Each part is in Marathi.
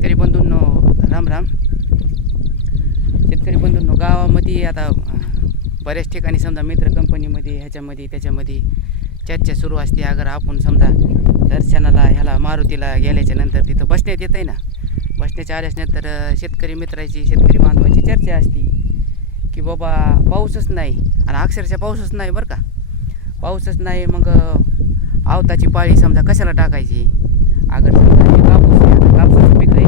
शेतकरी बंधूंनो राम राम. शेतकरी बंधूंनो गावामध्ये आता बऱ्याच ठिकाणी समजा मित्र कंपनीमध्ये ह्याच्यामध्ये त्याच्यामध्ये चर्चा सुरू असते. अगर आपण समजा दर्शनाला ह्याला मारुतीला गेल्याच्यानंतर तिथं बसण्यात येत आहे ना? बसण्याच्या आल्याच्यानंतर शेतकरी मित्राची शेतकरी बांधवाची चर्चा असते की बाबा पाऊसच नाही. आणि अक्षरशः पाऊसच नाही बरं का? पाऊसच नाही मग आवताची पाळी समजा कशाला टाकायची? अगर समजा कापूस आहे, आता कापसाचं पीक आहे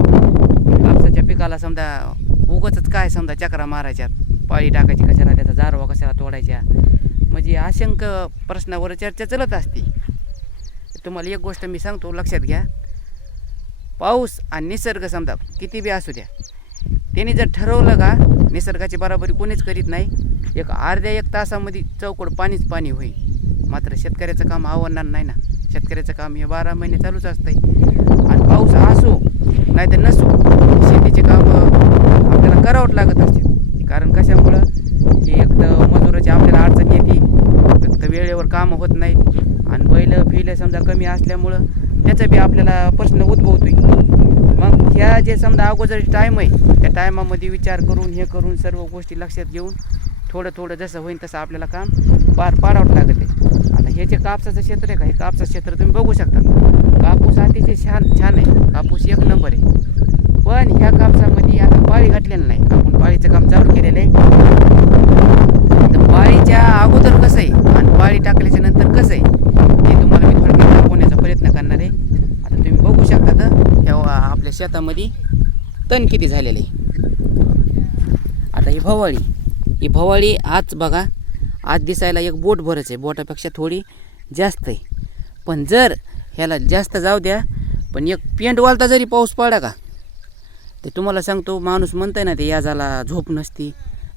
कापसाच्या पिकाला समजा उगतच काय समजा चक्रा मारायच्या पाळी टाकायची कशाला त्याचा जारवा कशाला तोडायच्या? म्हणजे आशंक प्रश्नावर चर्चा चलत असते. तुम्हाला एक गोष्ट मी सांगतो लक्षात घ्या. पाऊस आणि निसर्ग समजा किती बी असू द्या त्यांनी जर ठरवलं का निसर्गाची बराबरी कोणीच करीत नाही एक अर्ध्या एक तासामध्ये चौकड पाणीच पाणी होईल. मात्र शेतकऱ्याचं काम आवडणार नाही ना. शेतकऱ्याचं काम हे बारा महिने चालूच असतंय. आणि पाऊस असो नाही तर नसो शेतीचे काम आपल्याला करावंच लागत असते कारण कशामुळं? की एक तर मजुराची आपल्याला अडचण येते. एक तर वेळेवर कामं होत नाहीत. आणि बैलं फिलं समजा कमी असल्यामुळं त्याचा बी आपल्याला प्रश्न उद्भवतोय. मग ह्या जे समजा अगोदर टाईम आहे त्या टायमामध्ये विचार करून हे करून सर्व गोष्टी लक्षात घेऊन थोडं थोडं जसं होईल तसं आपल्याला काम पार पाडावं लागत आहे हे जे कापसाचं क्षेत्र आहे का? हे कापसाचं क्षेत्र तुम्ही बघू शकता. कापूस अतिशय छान छान आहे. कापूस एक नंबर आहे. पण ह्या कापसामध्ये आता पाळी घातलेलं नाही. आपण पाळीचं काम चालू केलेलं आहे. तर पाळीच्या अगोदर कसं आहे? आणि पाळी टाकल्याच्या नंतर कसं आहे? ते तुम्हाला मी थोडक्यात दाखवण्याचा प्रयत्न करणार आहे. आता तुम्ही बघू शकता तर ह्या आपल्या शेतामध्ये तण किती झालेलं आहे. आता ही भवाळी. ही भवाळी आज बघा आज दिसायला एक बोट भरच आहे. बोटापेक्षा थोडी जास्त आहे. पण जर ह्याला जास्त जाऊ द्या पण एक पेंट वालता जरी पाऊस पडला का ते तुम्हाला सांगतो माणूस म्हणताय ना ते याजाला झोप नसती.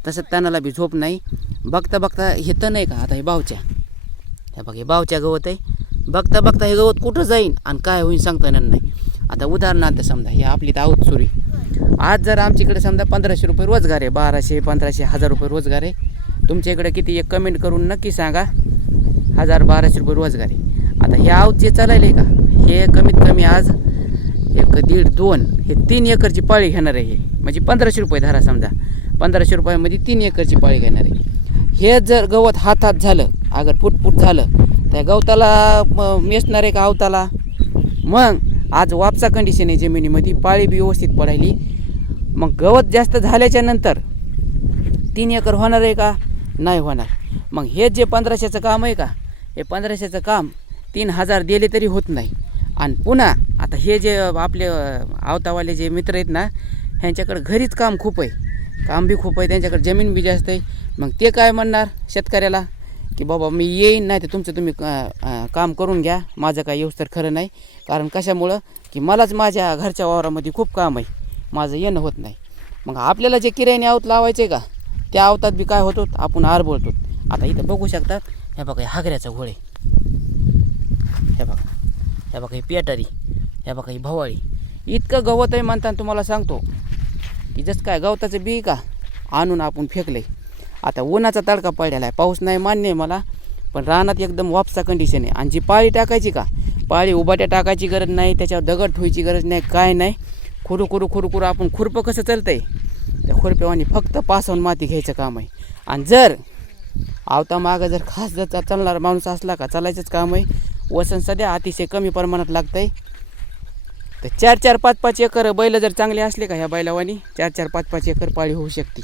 तसं तणाला बी झोप नाही. बघता बघता हे तण आहे का? आता हे बावच्या. हे बघ हे बावच्या गवत आहे. बघता बघता हे गवत कुठं जाईन आणि काय होईन सांगता येणार नाही. आता उदाहरणार्थ समजा हे आपली दाऊद सुरी आज जर आमच्याकडे समजा पंधराशे रुपये रोजगार आहे बाराशे पंधराशे हजार रुपये रोजगार आहे तुमच्या इकडे किती एक कमेंट करून नक्की सांगा. हजार बाराशे रुपये रोजगार. आहे आता हे आऊत जे चालायले का? हे कमीत कमी आज एक दीड दोन हे तीन एकरची पाळी घेणार आहे हे. म्हणजे पंधराशे रुपये धरा समजा. पंधराशे रुपयामध्ये तीन एकरची पाळी घेणार आहे. हे जर गवत हातात झालं अगर फुटफुट झालं त्या गवताला मेसणार आहे का आवताला? मग आज वापसा कंडिशन आहे जमिनीमध्ये. पाळी बी व्यवस्थित पडायली. मग गवत जास्त झाल्याच्यानंतर तीन एकर होणार आहे का? नाही होणार. मग हे जे पंधराशेचं काम आहे का? हे पंधराशेचं काम तीन हजार दिले तरी होत नाही. आणि पुन्हा आता हे जे आपले आवतावाले जे मित्र आहेत ना ह्यांच्याकडं घरीच काम खूप आहे. काम बी खूप आहे त्यांच्याकडे जमीन बी जास्त आहे. मग ते काय म्हणणार शेतकऱ्याला? की बाबा मी येईन नाही तर तुमचं तुम्ही काम करून घ्या. माझं काय येऊस तर खरं नाही. कारण कशामुळं? की मलाच माझ्या घरच्या वावरामध्ये खूप काम आहे. माझं येणं होत नाही. मग आपल्याला जे किरायाने आवत आहे का? त्या आवतात बी काय होतो आपण आर बोलतो आता इथं बघू शकतात हे बघा हे हागऱ्याचं घोळे हे बघा हे बघा ही पेटारी हे बघा ही भवाळी. इतकं गवत आहे म्हणताना तुम्हाला सांगतो की जसं काय गवताचं बी का आणून आपण फेकलं आता उन्हाचा तडका पडलेला आहे. पाऊस नाही मान्य आहे मला पण रानात एकदम वापसा कंडिशन आहे. आणि जी पाळी टाकायची का? पाळी उभाट्या टाकायची गरज नाही त्याच्यावर दगड ठेवायची गरज नाही काय नाही. खुरू खुरू खुरू खुरू आपण खुरपं कसं चालतं आहे त्या खुरप्यावानी फक्त पासावून माती घ्यायचं काम आहे. आणि जर आवता मागं जर खास जर चालणारा माणूस असला का चालायचंच काम आहे. वसन सध्या अतिशय कमी प्रमाणात लागतं आहे तर चार चार पाच पाच एकर बैल जर चांगले असले का ह्या बैलावानी चार चार पाच पाच एकर पाळी होऊ शकते.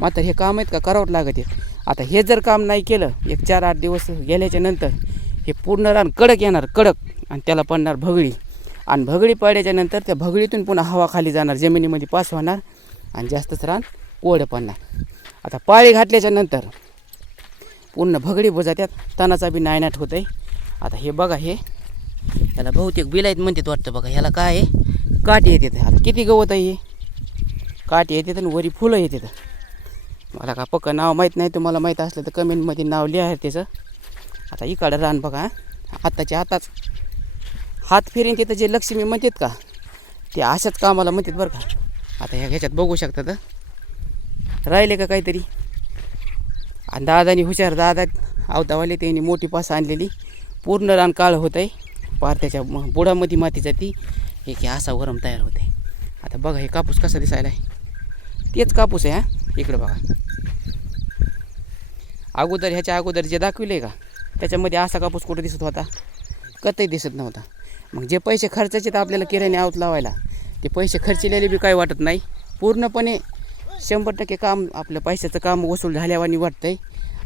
मात्र हे काम आहेत का करावंच लागत आहे आता हे जर काम नाही केलं एक चार आठ दिवस गेल्याच्यानंतर हे पूर्ण रान कडक येणार कडक आणि त्याला पडणार भगळी. आणि भगडी पडल्याच्या नंतर त्या भगडीतून पुन्हा हवा खाली जाणार जमिनीमध्ये पास होणार. आणि जास्तच रान कोरडं पडणार आता पाळी घातल्याच्या नंतर पूर्ण भगडी बुजात्यात. तणाचा बी नायनाट होत आहे आता हे बघा हे. त्याला बहुतेक बिलाईत म्हणतात वाटतं बघा ह्याला काय आहे? काट येते आता किती गवत आहे हे? काठी येते आणि वरी फुलं येतात मला का पक्क नाव माहीत नाही तुम्हाला माहीत असलं तर कमेंटमध्ये नाव लिहा त्याचं. आता इकडं रान बघा आत्ताच्या हाताच हात फिरेन तिथं जे लक्ष्मी म्हणतात का ते अशाच कामाला म्हणतात बरं का. आता ह्या ह्याच्यात बघू शकतात तर राहिले का काहीतरी? आणि दादानी हुशार दादा अवतावाले त्यांनी मोठी पास आणलेली. पूर्ण रान काळ होत आहे पार त्याच्या बुडामध्ये माती जाती. हे की असा वरम तयार होत. आहे आता बघा हे कापूस कसा दिसायला आहे? तेच कापूस आहे हा? इकडं बघा. अगोदर ह्याच्या अगोदर जे दाखविले का त्याच्यामध्ये असा कापूस कुठं दिसत होता? कतही दिसत नव्हता. मग जे पैसे खर्चाचे तर आपल्याला किराणे आवत लावायला. ते पैसे खर्चिलेले बी काही वाटत नाही. पूर्णपणे शंभर टक्के काम आपलं पैशाचं काम वसूल झाल्यावानी वाटतंय.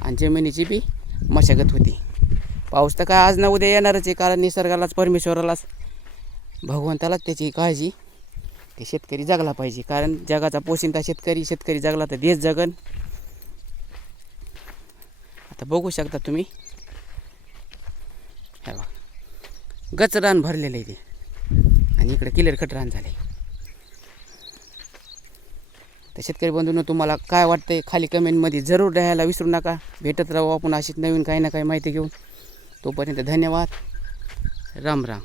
आणि जमिनीची बी मशागत होती. पाऊस तर काय आज ना उद्या येणारच आहे कारण निसर्गालाच परमेश्वरालाच भगवंतालाच त्याची काळजी. ते शेतकरी जगला पाहिजे कारण जगाचा पोशिंदा शेतकरी शेतकरी जगला तर देश जगन. आता बघू शकता तुम्ही. हे गच रान भरलेलं आहे ते. आणि इकडे किलर खट रान झाले. तर शेतकरी बंधूंनो तुम्हाला काय वाटतंय खाली कमेंटमध्ये जरूर राहायला विसरू नका. भेटत राहू आपण अशीच नवीन काही ना काही माहिती घेऊन. तोपर्यंत धन्यवाद. राम राम.